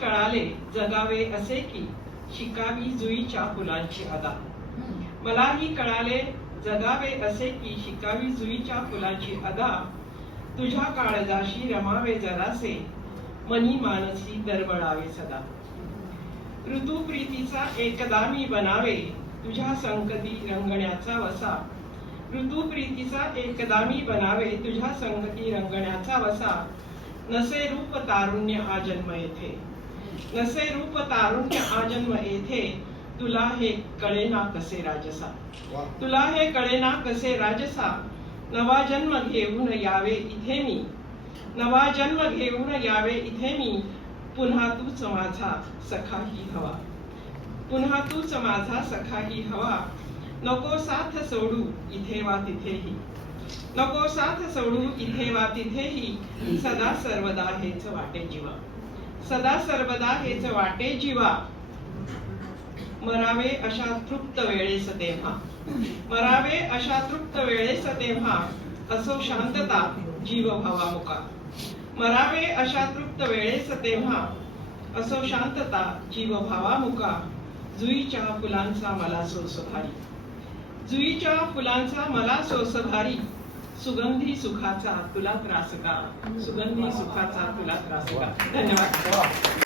कळाले जगावे असे की शिकावी जुईच्या फुलांची अदा. मलाही कळाले जगावे असे की शिकावी जुईच्या फुलांची अदा. तुझ्या काळजाशी रमावे जरासे मनी मानसी दरवळावे सदा. ऋतुप्रीतीचा एकदा मी बनावे तुझ्या संगती रंगण्याचा वसा. ऋतुप्रीतीचा एकदा मी बनावे तुझ्या संगती रंगण्याचा वसा. नसे रूप तारुण्य आजन्म येथे, नसे रूप तारुण्य आजन्म येथे. तुला हे कळेना कसे राजसा, तुला हे कळेना कसे राजसा. नवा जन्म घेऊन यावे इथे मी, नवा जन्म घेऊन यावे इथे मी. पुन्हा तूच माझा सखा ही हवा, पुन्हा तूच माझा सखा ही हवा. नको साथ सोडू इथे वा तिथेही, नको साथ सोडू इथे वा तिथेही. सदा सर्वदा हेच वाटे जीवा, सदा सर्वदा हेच वाटे जीवा. मरावे अशा तृप्त वेळेस तेव्हा, मरावे अशा तृप्त वेळेस तेव्हा. असो शांतता जीव भावा मुका, मरावे अशा तृप्त वेळेस तेव्हा. असो शांतता जीव भावा मुका. जुईच्या फुलांचा मला सोस भारी, जुईच्या फुलांचा मला सोस भारी. सुगंधी सुखाचा तुला त्रास का, सुगंधी सुखाचा तुला त्रास का. धन्यवाद.